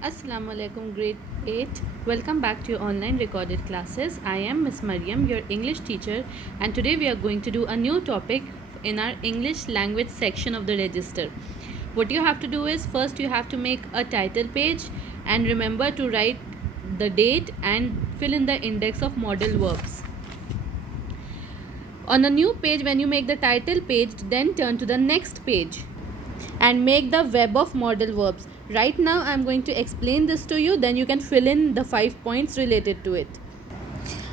Assalamu alaikum, grade 8. Welcome back to your online recorded classes. I am Miss Mariam, your English teacher, and today we are going to do a new topic in our English language section of the register. What you have to do is first you have to make a title page and remember to write the date and fill in the index of modal verbs. On a new page, when you make the title page, then turn to the next page and make the web of modal verbs. Right now I am going to explain this to you, then you can fill in the 5 points related to it.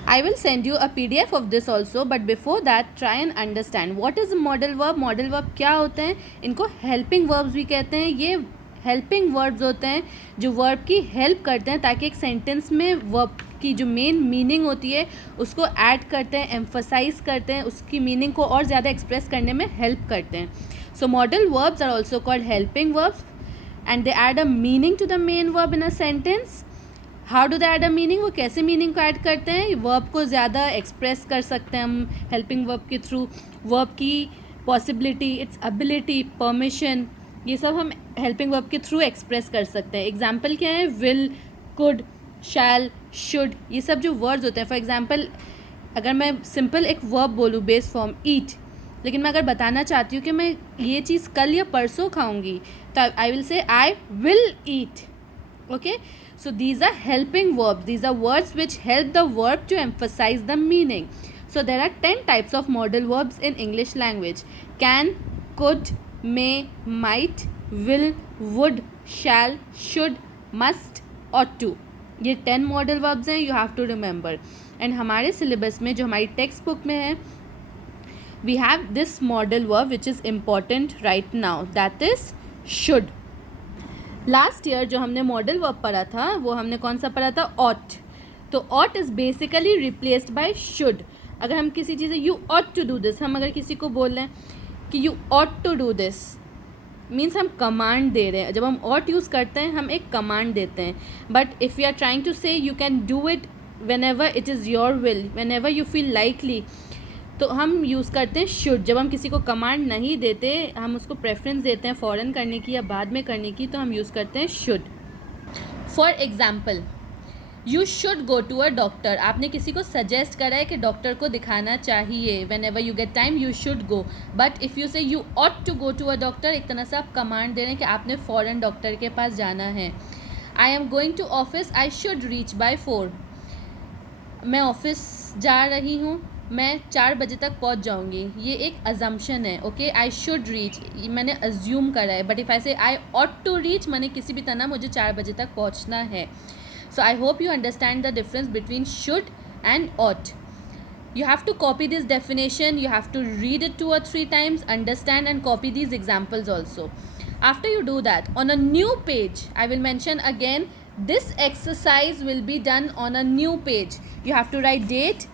I will send you a PDF of this also, but before that try and understand what is a modal verb. Modal verb क्या होते हैं? इनको helping verbs भी कहते हैं. ये helping verbs होते हैं जो वर्ब की हेल्प करते हैं ताकि एक सेंटेंस में वर्ब की जो मेन मीनिंग होती है उसको ऐड करते हैं, एम्फसाइज करते हैं, उसकी मीनिंग को और ज़्यादा एक्सप्रेस करने में हेल्प करते हैं. So modal verbs are also called helping verbs and they add a meaning to the main verb in a sentence. How do they add a meaning? वो कैसे मीनिंग को ऐड करते हैं? वर्ब को ज़्यादा एक्सप्रेस कर सकते हैं हम हेल्पिंग वर्ब के थ्रू. वर्ब की पॉसिबिलिटी, इट्स एबिलिटी, परमिशन, ये सब हम हेल्पिंग वर्ब के थ्रू एक्सप्रेस कर सकते हैं. एग्जाम्पल क्या है? विल, कुड, शैल, शुड, ये सब जो वर्ड्स होते हैं. फॉर एग्जाम्पल अगर मैं सिंपल एक वर्ब बोलूँ बेस फॉर्म ईट, लेकिन मैं अगर बताना चाहती हूँ कि मैं ये चीज़ कल या परसों खाऊंगी तो I will say I will eat. Okay, so these are helping verbs. These are words which help the verb to emphasize the meaning. So there are 10 types of modal verbs in English language: can, could, may, might, will, would, shall, should, must, ought to. ये 10 modal verbs हैं, you have to remember. And हमारे syllabus में जो हमारी text book में है, we have this modal verb which is important right now, that is should. Last year जो हमने मॉडल वर्ब पढ़ा था वो हमने कौन सा पढ़ा था? ऑट. तो ought is basically replaced by should. अगर हम किसी चीज़ you ought to do this, हम अगर किसी को बोल रहे हैं कि you ought to do this, means हम कमांड दे रहे हैं. जब हम ऑट यूज़ करते हैं हम एक कमांड देते हैं. But if you are trying to say you can do it whenever it is your will, whenever you feel likely, तो हम यूज़ करते हैं शुड. जब हम किसी को कमांड नहीं देते, हम उसको प्रेफरेंस देते हैं फ़ौरन करने की या बाद में करने की, तो हम यूज़ करते हैं should. For example, you should go to a doctor. आपने किसी को सजेस्ट करा है कि डॉक्टर को दिखाना चाहिए. Whenever you get time you should go. But if you say you ought to go to a doctor, एक तरह से आप कमांड दे रहे हैं कि आपने फ़ौरन डॉक्टर के पास जाना है. I am going to office, I should reach by 4. मैं ऑफिस जा रही हूँ, मैं 4 बजे तक पहुँच जाऊँगी. ये एक अजम्पशन है. ओके, आई शुड रीच, मैंने अज्यूम करा है. बट इफ़ आई से आई ऑट टू रीच, मैंने किसी भी तरह मुझे 4 बजे तक पहुँचना है. So I hope you understand the difference between should and ought. You have to copy this definition, you have to read it 2 or 3 times, understand and copy these examples also. After you do that, on a new page, I will mention again, this exercise will be done on a new page. You have to write date,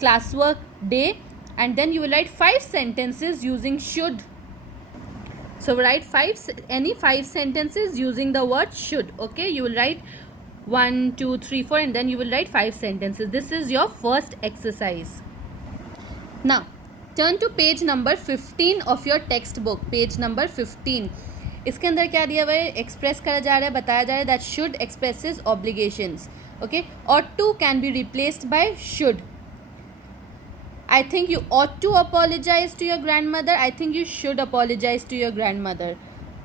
classwork, day, and then you will write 5 sentences using should. So write any 5 sentences using the word should. Okay, you will write 1, 2, 3, 4 and then you will write 5 sentences. This is your first exercise. Now turn to page number 15 of your textbook. Page number 15. इसके अंदर क्या दिया हुआ है? Express करा जा रहा है, बताया जा रहा है that should expresses obligations. Okay, ought to can be replaced by should. I think you ought to apologize to your grandmother. I think you should apologize to your grandmother.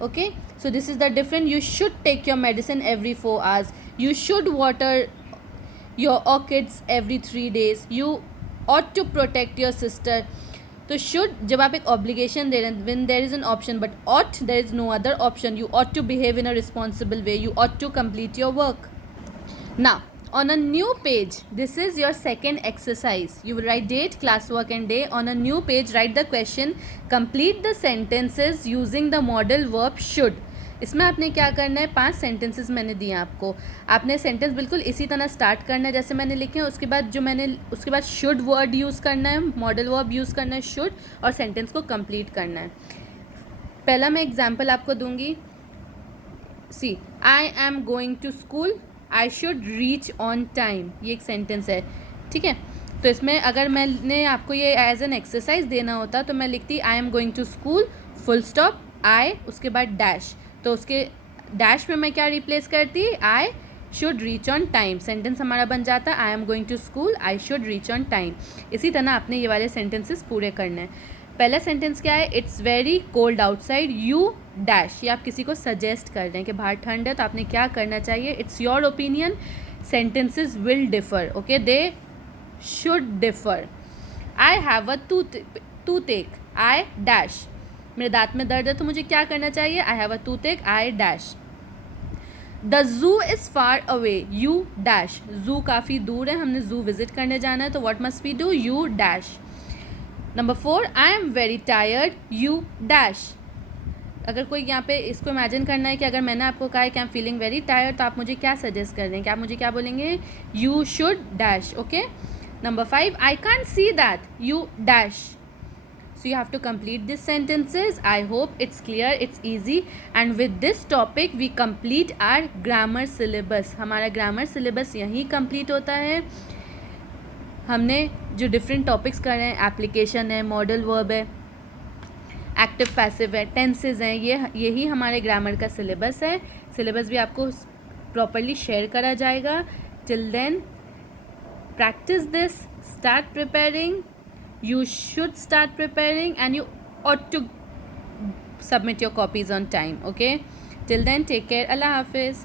Okay, so this is the difference. You should take your medicine every 4 hours. You should water your orchids every 3 days. You ought to protect your sister. तो should जब आप एक obligation दे रहे हैं, when there is an option, but ought there is no other option. You ought to behave in a responsible way. You ought to complete your work. Now on a new page, this is your second exercise. You will write date, classwork and day. On a new page, write the question, complete the sentences using the modal verb should. इसमें आपने क्या करना है? 5 sentences मैंने दिए आपको. आपने sentence बिल्कुल इसी तरह स्टार्ट करना है जैसे मैंने लिखे हैं. उसके बाद शुड वर्ड यूज़ करना है, मॉडल वर्ब यूज़ करना है शुड, और सेंटेंस को कंप्लीट करना है. पहला मैं एग्जांपल आपको दूंगी. See, I am going to school, I should reach on time. ये एक सेंटेंस है, ठीक है. तो इसमें अगर मैंने आपको ये एज एन एक्सरसाइज देना होता तो मैं लिखती I am going to school, full stop, I, उसके बाद डैश. तो उसके डैश में मैं क्या रिप्लेस करती, I should reach on time. Sentence हमारा बन जाता I am going to school, I should reach on time. इसी तरह आपने ये वाले सेंटेंसेस पूरे करने हैं. पहला सेंटेंस क्या है, it's very cold outside, you dash. ये आप किसी को सजेस्ट कर रहे हैं कि बाहर ठंड है तो आपने क्या करना चाहिए. It's your opinion, sentences will differ, okay, they should differ. I have a tooth एक, आई डैश. मेरे दांत में दर्द है तो मुझे क्या करना चाहिए, आई हैव अ टूथ एक, I dash. The zoo is far away, you dash. जू काफ़ी दूर है, हमने जू विजिट करने जाना है तो what must we do, you dash. Number 4, I am very tired, you dash. अगर कोई यहाँ पे इसको इमेजिन करना है कि अगर मैंने आपको कहा है कि I am feeling very tired तो आप मुझे क्या सजेस्ट कर रहे हैं, कि आप मुझे क्या बोलेंगे, you should dash, okay. Number 5, I can't see that, you dash. So you have to complete these sentences. I hope it's clear, it's easy. And with this topic we complete our grammar syllabus. हमारा grammar syllabus यहीं complete होता है. हमने जो different topics कर रहे हैं, application है, modal verb है, active passive है, tenses हैं, यही हमारे grammar का syllabus है. syllabus भी आपको properly share करा जाएगा. Till then practice this, start preparing. You should start preparing and you ought to submit your copies on time, okay. Till then, take care. Allah Hafiz.